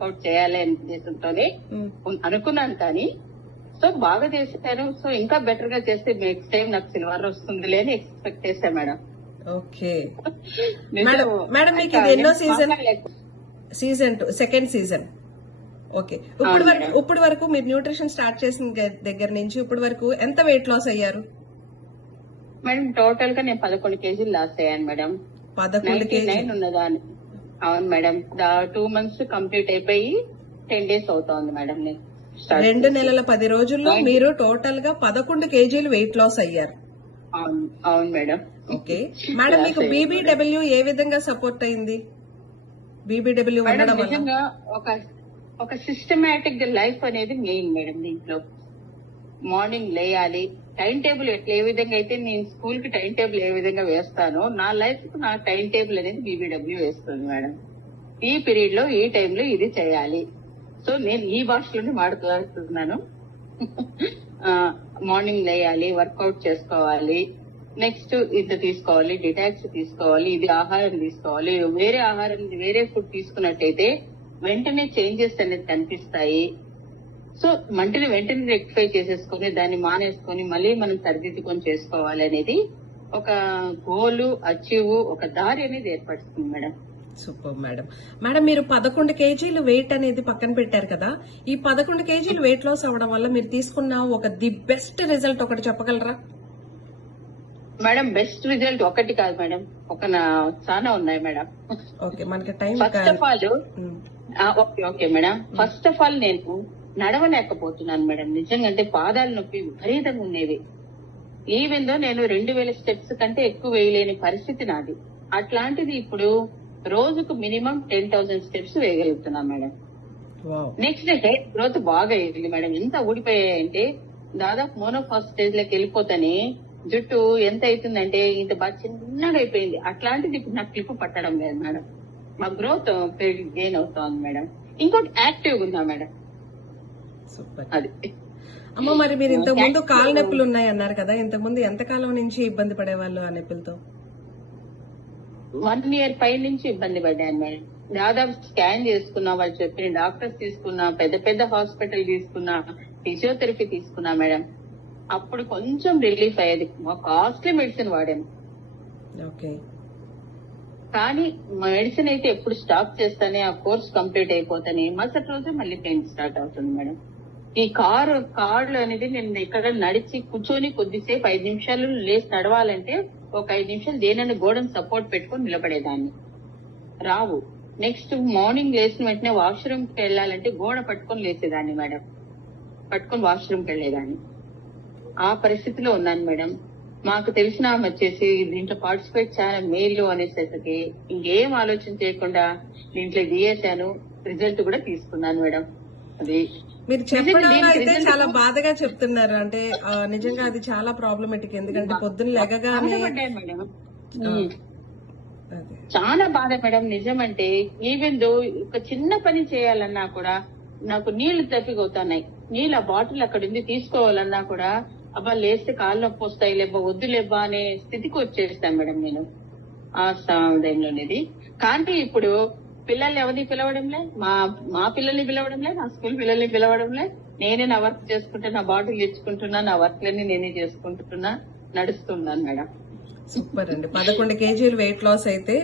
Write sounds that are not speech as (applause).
Work out చేయాలి అనే. ఉన్- అనుకున్నాను కానీ సో బాగా చేశాను సో ఇంకా బెటర్గా చేస్తే నెక్స్ట్ టైం నాకు సిల్వర్ వస్తుంది అని ఎక్స్పెక్ట్ చేశాను మేడం. ఓకే. (laughs) మేడం మీకు ఇది ఎన్నో నేను season? Season two second season. Okay. ఇప్పుడు వరకు. ఇప్పుడు వరకు మీరు న్యూట్రిషన్ స్టార్ట్ చేసిన దగ్గర నుంచి ఇప్పుడు వరకు ఎంత వెయిట్ లాస్ అయ్యారు? మేడం టోటల్గా నేను పదకొండు కేజీలు లాస్ అయ్యాను మేడం. పదకొండు కేజీ. నైన్ ఉన్నదాన్ని. అవును మేడం. టూ మంత్స్ కంప్లీట్ అయిపోయి టెన్ డేస్ అవుతోంది మేడం నేను రెండు. నెలల పది రోజుల్లో మీరు టోటల్గా పదకొండు కేజీలు వెయిట్ లాస్ అయ్యారు. అవును మేడం. ఓకే. మేడం మీకు బీబీడబ్ల్యూ ఏ విధంగా సపోర్ట్ అయింది? బీబీడబ్ల్యూ నిజంగా ఒక ఒక సిస్టమేటిక్ లైఫ్ అనేది మెయిన్ మేడం దీంట్లో. మార్నింగ్ లేయాలి. టైం టేబుల్ ఎట్లా ఏ విధంగా అయితే నేను స్కూల్కి టైం టేబుల్ ఏ విధంగా వేస్తానో నా లైఫ్కు నా టైం టేబుల్ అనేది బీబీడబ్ల్యూ వేస్తుంది మేడం. ఈ పీరియడ్లో ఈ టైంలో ఇది చేయాలి. సో నేను ఈ భాషలోనే మాట్లాడుతున్నాను. మార్నింగ్ లేయాలి వర్కౌట్ చేసుకోవాలి. నెక్స్ట్ ఇంత తీసుకోవాలి డిటాక్స్ తీసుకోవాలి ఇది ఆహారం తీసుకోవాలి వేరే ఆహారం వేరే ఫుడ్ తీసుకున్నట్టయితే వెంటనే చేంజెస్ అనేది కనిపిస్తాయి. సో మంటని వెంటనే రెక్టిఫై చేసేసుకొని దాన్ని మానేసుకొని మళ్ళీ మనం సరిదిద్దుకొని చేసుకోవాలి అనేది ఒక గోలు అచీవ్ ఒక దారి అనేది ఏర్పడుతుంది మేడం. Super madam. మేడం మీరు పదకొండు కేజీలు వెయిట్ అనేది పక్కన పెట్టారు కదా. ఈ పదకొండు కేజీలు వెయిట్ లాస్ అవ్వడం వల్ల మీరు తీసుకున్న ఒక ది బెస్ట్ రిజల్ట్ ఒకటి చెప్పగలరా? మేడం బెస్ట్ రిజల్ట్ ఒకటి కాదు మేడం. ఒక నా చాలా ఉన్నాయి మేడం. ఓకే మనకి time first of all okay okay madam. First of all నేను నడవలేకపోతున్నాను మేడం. నిజంగా అంటే పాదాల నొప్పి విపరీతంగా ఉండేవి. ఈవెన్ దో నేను రెండు వేల స్టెప్స్ కంటే ఎక్కువ వేయలేని పరిస్థితి నాది. అట్లాంటిది ఇప్పుడు రోజుకు మినిమం టెన్ థౌసండ్ స్టెప్స్ వేయగలుగుతున్నాను మేడం. నెక్స్ట్ హెయిర్ గ్రోత్ బాగా అయింది మేడం. ఎంత ఊడిపోయాయంటే దాదాపు మోనోఫాస్ స్టేజ్లోకి వెళ్ళిపోతానే జుట్టు ఎంత అవుతుందంటే ఇంత బాగా చిన్నగా అయిపోయింది. అట్లాంటిది ఇప్పుడు నాకు క్లిప్ పట్టడం లేదు మేడం. మా గ్రోత్ గెయిన్ అవుతోంది మేడం. ఇంకోటి యాక్టివ్ ఉందా మేడం. సూపర్ అది. అమ్మ మరి మీరు ఇంత ముందు కాలు నొప్పులు ఉన్నాయి అన్నారు కదా ఇంత ముందు ఎంత కాలం నుంచి ఇబ్బంది పడేవాళ్ళు ఆ నొప్పులతో? వన్ ఇయర్ పై నుంచి ఇబ్బంది పడ్డాను మేడం. దాదాపు స్కాన్ చేసుకున్నా వాళ్ళు చెప్పిన డాక్టర్స్ తీసుకున్నా పెద్ద పెద్ద హాస్పిటల్ తీసుకున్నా ఫిజియోథెరపీ తీసుకున్నా మేడం. అప్పుడు కొంచెం రిలీఫ్ అయ్యేది. కాస్ట్లీ మెడిసిన్ వాడాను. ఓకే కానీ మెడిసిన్ అయితే ఎప్పుడు స్టాప్ చేస్తానే ఆ కోర్స్ కంప్లీట్ అయిపోతానే మరుసటి రోజు మళ్ళీ పెయిన్ స్టార్ట్ అవుతుంది మేడం. ఈ కారు కార్లు అనేది నేను ఇక్కడ నడిచి కూర్చొని కొద్దిసేపు ఐదు నిమిషాలు లేచి నడవాలంటే ఒక ఐదు నిమిషాలు దేనైనా గోడను సపోర్ట్ పెట్టుకొని నిలబడేదాన్ని. రావు. నెక్స్ట్ మార్నింగ్ లేచిన వెంటనే వాష్రూమ్కి వెళ్ళాలంటే గోడ పట్టుకొని లేచేదాన్ని మేడం. పట్టుకొని వాష్రూమ్కి వెళ్ళేదాన్ని. ఆ పరిస్థితిలో ఉన్నాను మేడం. మాకు తెలిసిన ఆమె వచ్చేసి దీంట్లో పార్టిసిపేట్ చాలా మేలు అనేసరికి ఇంకేం ఆలోచన చేయకుండా దీంట్లో దిగేశాను రిజల్ట్ కూడా తీసుకున్నాను మేడం. అది మీరు చెప్పడంలో దీనికి అయితే చాలా బాధగా చెప్తున్నారు. అంటే నిజంగా అది చాలా ప్రాబ్లమెటిక్ ఎందుకంటే పొద్దున్న లెగగానే. చాలా బాధ మేడం నిజమంటే ఈవెన్ దో ఒక చిన్న పని చేయాలన్నా కూడా నాకు నీళ్ళు తప్పిపోతున్నాయి. నీళ్ళు ఆ బాటిల్ అక్కడ ఉంది తీసుకోవాలన్నా కూడా అబ్బా లేస్తే కాళ్ళు నొప్పి వస్తాయి లేబ్బా వద్దు లేబ్బా అనే స్థితికి వచ్చేస్తాను మేడం నేను. ఆ సమయంలోనేది కానీ ఇప్పుడు పిల్లల్ని ఎవరిని పిలవడంలే మా మా పిల్లల్ని పిలవడం లే నా స్కూల్ పిల్లల్ని పిలవడం లేదు. నేనే నా వర్క్ చేసుకుంటే నా బాటిల్ తెచ్చుకుంటున్నా నా వర్క్లన్నీ నేనే చేసుకుంటున్నా నడుస్తున్నాను మేడం. సూపర్ అండి. పదకొండు కేజీలు వెయిట్ లాస్ అయితే